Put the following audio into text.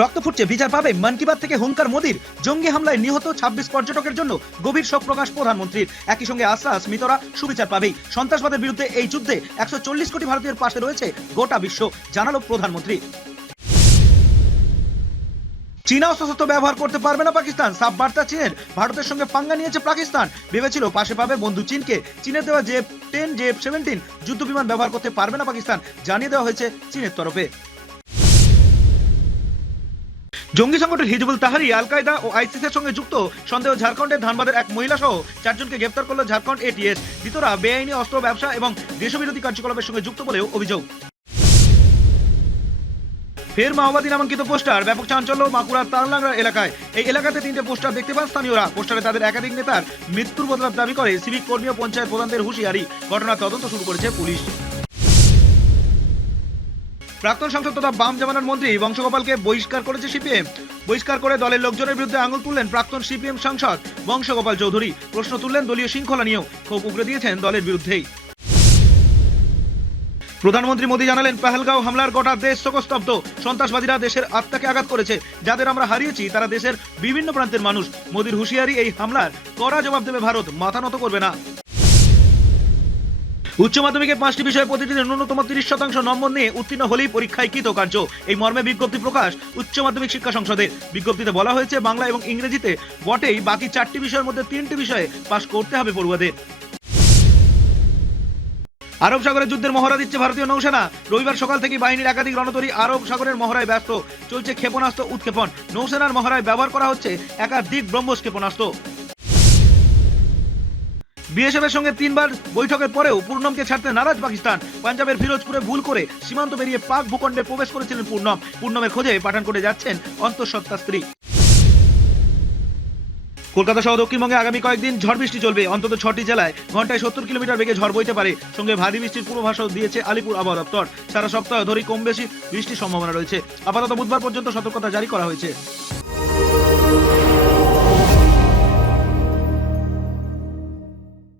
রক্ত ফুটছে, বিচার পাবে। মন কি বাত থেকে হুঙ্কার মোদির। জঙ্গি হামলায় নিহত 26 পর্যটকের জন্য গভীর শোক প্রকাশ প্রধানমন্ত্রীর। একই সঙ্গে আশ্বাস, মৃতরা সুবিচার পাবেই। সন্ত্রাসবাদের বিরুদ্ধে এই যুদ্ধে 140 কোটি ভারতীয়ের পাশে রয়েছে গোটা বিশ্ব, জানালো প্রধানমন্ত্রী। চীনা অস্ত্রশস্ত্র ব্যবহার করতে পারবে না পাকিস্তান, সাফ বার্তা চীনের। ভারতের সঙ্গে পাঙ্গা নিয়েছে পাকিস্তান। ভেবেছিল পাশে পাবে বন্ধু চীনকে। চীনের দেওয়া জেফ-10, জেফ-17 যুদ্ধ বিমান ব্যবহার করতে পারবে না পাকিস্তান, জানিয়ে দেওয়া হয়েছে চীনের তরফে। জঙ্গি সংগঠন হিজবুল তাহরির, আল কায়দা ও আইসিসের সঙ্গে যুক্ত সন্দেহ ধানবাদের ধানবাদের এক মহিলা সহ 4 জনকে গ্রেফতার করল ঝাড়খণ্ড এটিএস। ধৃতরা বেআইনি অস্ত্র ব্যবসা এবং দেশবিরোধী কার্যকলাপের সঙ্গে যুক্ত বলেও অভিযোগ। ফের মাওবাদী নামাঙ্কিত পোস্টার, ব্যাপক চাঞ্চল্য বাঁকুড়ার তাললাংরা এলাকায়। এই এলাকাতে 3টে পোস্টার দেখতে পান স্থানীয়রা। পোস্টারে তাদের একাধিক নেতার মৃত্যুর বদলার দাবি করে সিভিক কর্মী ও পঞ্চায়েত প্রধানদের হুঁশিয়ারি। ঘটনার তদন্ত শুরু করেছে পুলিশ। প্রাক্তন সাংসদ তথা বাম জামানার মন্ত্রী বংশগোপালকে বহিষ্কার করেছে সিপিএম। বহিষ্কার করে দলের লোকজনের বিরুদ্ধে আঙুল তুললেন প্রাক্তন সিপিএম সাংসদ বংশগোপাল চৌধুরী। প্রশ্ন তুললেন দলীয় শৃঙ্খলা নিয়েও, ক্ষোভ উগরে দিয়েছেন দলের বিরুদ্ধেই। প্রধানমন্ত্রী মোদী জানালেন, পহেলগাঁও হামলার গোটা দেশ শোকস্তব্ধ। সন্ত্রাসবাদীরা দেশের আত্মাকে আঘাত করেছে। যাদের আমরা হারিয়েছি তারা দেশের বিভিন্ন প্রান্তের মানুষ। মোদীর হুঁশিয়ারি, এই হামলার কড়া জবাব দেবে ভারত, মাথা নত করবে না। উচ্চ মাধ্যমিকে 5টি বিষয়ে প্রতিটি ন্যূনতম 30% নম্বর নিয়ে উত্তীর্ণ হলেই পরীক্ষায় কৃতকার্য। এই মর্মে বিজ্ঞপ্তি প্রকাশ উচ্চ মাধ্যমিক শিক্ষা সংসদের। বিজ্ঞপ্তিতে বলা হয়েছে, বাংলা এবং ইংরেজিতে বটেই বাকি 4টি বিষয়ের মধ্যে 3টি বিষয়ে পাশ করতে হবে পড়ুয়াদের। আরব সাগরে যুদ্ধের মহড়া দিচ্ছে ভারতীয় নৌসেনা। রবিবার সকাল থেকে বাহিনীর একাধিক রণতরী আরব সাগরের মহড়ায় ব্যস্ত। চলছে ক্ষেপণাস্ত্র উৎক্ষেপণ। নৌসেনার মহড়ায় ব্যবহার করা হচ্ছে একাধিক ব্রহ্মস ক্ষেপণাস্ত্র। বিএসএফের সঙ্গে 3বার বৈঠকের পরেও পূর্ণমকে ছাড়তে নারাজ পাকিস্তান। পাঞ্জাবের ফিরোজপুরে ভুল করে সীমান্ত পেরিয়ে পাক ভূখণ্ডে প্রবেশ করেছিলেন পূর্ণমের খোঁজে পাঠানকোটে যাচ্ছেন অন্তঃসত্ত্বা স্ত্রী। কলকাতা সহ দক্ষিণবঙ্গে আগামী কয়েকদিন ঝড় বৃষ্টি চলবে। অন্তত 6টি জেলায় ঘন্টায় 70 কিলোমিটার বেগে ঝড় বইতে পারে। সঙ্গে ভারী বৃষ্টির পূর্বাভাসও দিয়েছে আলিপুর আবহাওয়া দপ্তর। সারা সপ্তাহ ধরেই কম বেশি বৃষ্টির সম্ভাবনা রয়েছে। আপাতত বুধবার পর্যন্ত সতর্কতা জারি করা হয়েছে।